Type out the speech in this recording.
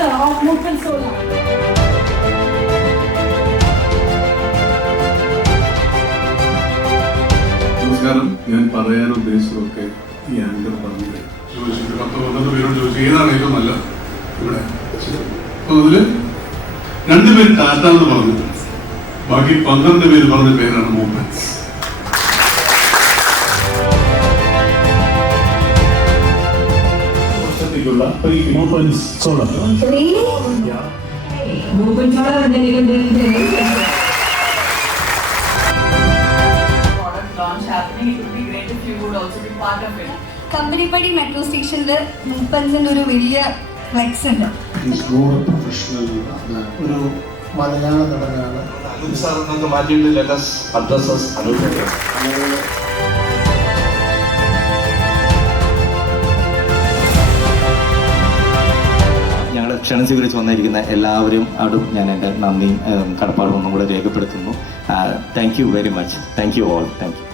founder of Moopen Solar. നമസ്കാരം. ഞാൻ പറയാൻ ഉദ്ദേശിച്ചതൊക്കെ ഈ ആങ്കർ പറഞ്ഞത് ചോദിച്ചിട്ട് 10-12 പേരോട് ചോദിച്ചു ഏതാണ് ഏറ്റവും നല്ല ഇവിടെ. അപ്പൊ അതില് 2 പേര് ടാറ്റ എന്ന് പറഞ്ഞു, ബാക്കി 12 പേര് പറഞ്ഞ പേരാണ് movements. Moopen Solar. Moopen Solar product launch happening. It would be great if you would also be part of it. Companypady metro സ്റ്റേഷനിൽ മൂപ്പൻസിന്റെ ഒരു വലിയ ഫ്ലെക്സ് ഉണ്ട്. ഒരു മലയാള നടനാണ്. ഞങ്ങളുടെ ക്ഷണം സ്വീകരിച്ച് വന്നിരിക്കുന്ന എല്ലാവരും അടും ഞാൻ എൻ്റെ നന്ദിയും കടപ്പാടും ഒന്നും കൂടെ രേഖപ്പെടുത്തുന്നു. Thank you very much. Thank you all. Thank you.